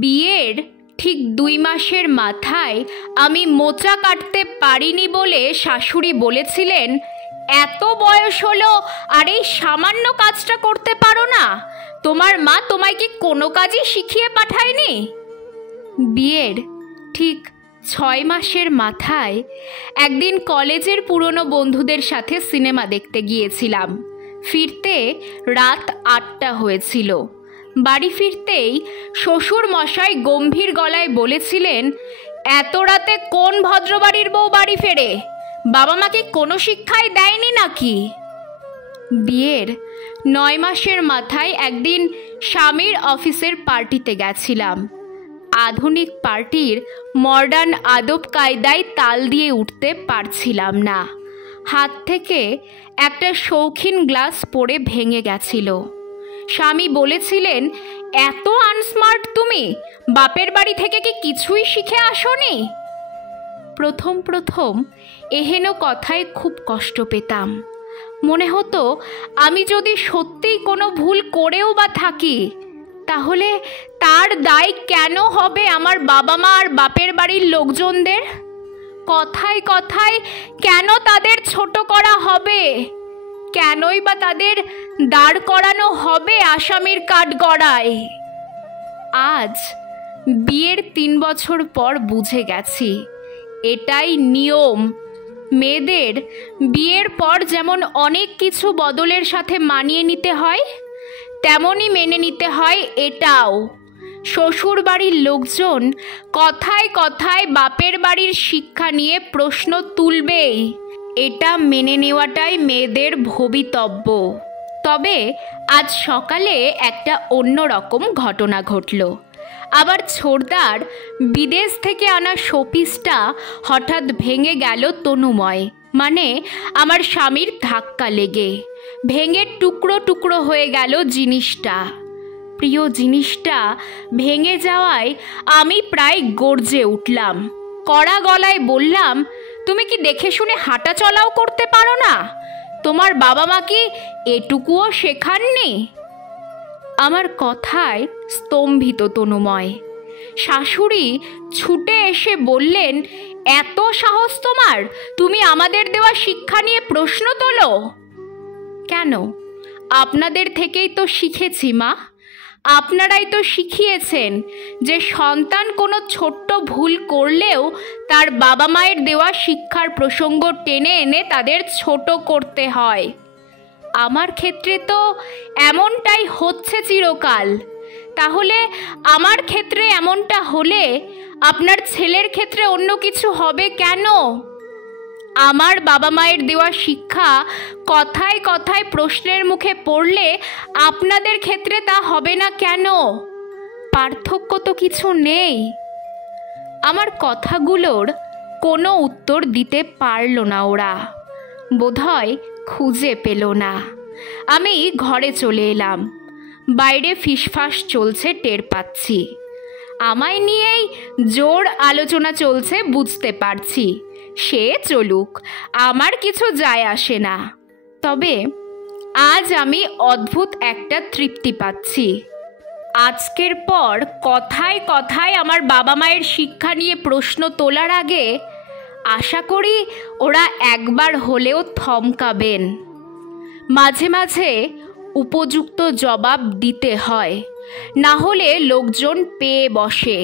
বিয়ের ঠিক 2 মাসের মাথায় আমি মোচা কাটতে পারিনি বলে শাশুড়ি বলেছিলেন, এত বয়স হলো আর এই সামান্য কাজটা করতে পারো না? তোমার মা তোমায় কি কোনো কাজই শিখিয়ে পাঠায়নি? বিয়ের ঠিক 6 মাসের মাথায় একদিন কলেজের পুরনো বন্ধুদের সাথে সিনেমা দেখতে গিয়েছিলাম। ফিরতে রাত 8টা হয়েছিল। বাড়ি ফিরতেই শ্বশুর মশাই গম্ভীর গলায় বলেছিলেন, এত রাতে কোন ভদ্রবাড়ির বউ বাড়ি ফেরে? বাবা মাকে কোনো শিক্ষাই দেয়নি নাকি? বিয়ের 9 মাসের মাথায় একদিন স্বামীর অফিসের পার্টিতে গেছিলাম। আধুনিক পার্টির মডার্ন আদব কায়দায় তাল দিয়ে উঠতে পারছিলাম না। হাত থেকে একটা শৌখিন গ্লাস পড়ে ভেঙে গেছিল। স্বামী বলেছিলেন, এত আনস্মার্ট তুমি? বাপের বাড়ি থেকে কি কিছুই শিখে আসোনি? প্রথম এহেন কথায় খুব কষ্ট পেতাম। মনে হতো আমি যদি সত্যিই কোনো ভুল করেও বা থাকি, তাহলে তার দায় কেন হবে আমার বাবা মা আর বাপের বাড়ির লোকজনদের? কথায় কথায় কেন তাদের ছোট করা হবে? কেনই বা তাদের দাঁড় করানো হবে আসামির কাঠগড়ায়? আজ বিয়ের 3 বছর পর বুঝে গেছি, এটাই নিয়ম। মেয়েদের বিয়ের পর যেমন অনেক কিছু বদলের সাথে মানিয়ে নিতে হয়, তেমনই মেনে নিতে হয় এটাও। শ্বশুর বাড়ির লোকজন কথায় কথায় বাপের বাড়ির শিক্ষা নিয়ে প্রশ্ন তুলবেই, এটা মেনে নেওয়াটাই মেয়েদের ভবিতব্য। তবে আজ সকালে একটা অন্যরকম ঘটনা ঘটল। আবার ছোড়দার বিদেশ থেকে আনা শোপিসটা হঠাৎ ভেঙে গেল তনুময়, মানে আমার স্বামীর ধাক্কা লেগে ভেঙে টুকরো টুকরো হয়ে গেল জিনিসটা। প্রিয় জিনিসটা ভেঙে যাওয়ায় আমি প্রায় গর্জে উঠলাম। কড়া গলায় বললাম, তুমি কি দেখে শুনে হাঁটা চলাও করতে পারো না? তোমার বাবা মা কি এটুকুও শেখাননি? আমার কথায় স্তম্ভিত তনুময়। শাশুড়ি ছুটে এসে বললেন, এত সাহস তোমার? তুমি আমাদের দেওয়া শিক্ষা নিয়ে প্রশ্ন তোলো? কেন, আপনাদের থেকেই তো শিখেছি মা। আপনারাই তো শিখিয়েছেন যে সন্তান কোনো ছোট্ট ভুল করলেও তার বাবা মায়ের দেওয়া শিক্ষার প্রসঙ্গ টেনে এনে তাদের ছোট করতে হয়। আমার ক্ষেত্রে তো এমনটাই হচ্ছে চিরকাল। তাহলে আমার ক্ষেত্রে এমনটা হলে আপনার ছেলের ক্ষেত্রে অন্য কিছু হবে কেন? আমার বাবা মায়ের দেওয়া শিক্ষা কথায় কথায় প্রশ্নের মুখে পড়লে আপনাদের ক্ষেত্রে তা হবে না কেন? পার্থক্য তো কিছু নেই। আমার কথাগুলোর কোনো উত্তর দিতে পারল না ওরা, বোধহয় খুঁজে পেল না। আমি ঘরে চলে এলাম। বাইরে ফিসফাস চলছে টের পাচ্ছি। আমায় নিয়েই জোর আলোচনা চলছে বুঝতে পারছি। সে চলুক, আমার কিছু যায় আসে না। তবে আজ আমি অদ্ভুত একটা তৃপ্তি পাচ্ছি। আজকের পর কথায় কথায় আমার বাবা মায়ের শিক্ষা নিয়ে প্রশ্ন তোলার আগে আশা করি ওরা একবার হলেও থমকাবেন। মাঝে মাঝে উপযুক্ত জবাব দিতে হয়, না হলে লোকজন পেয়ে বসে।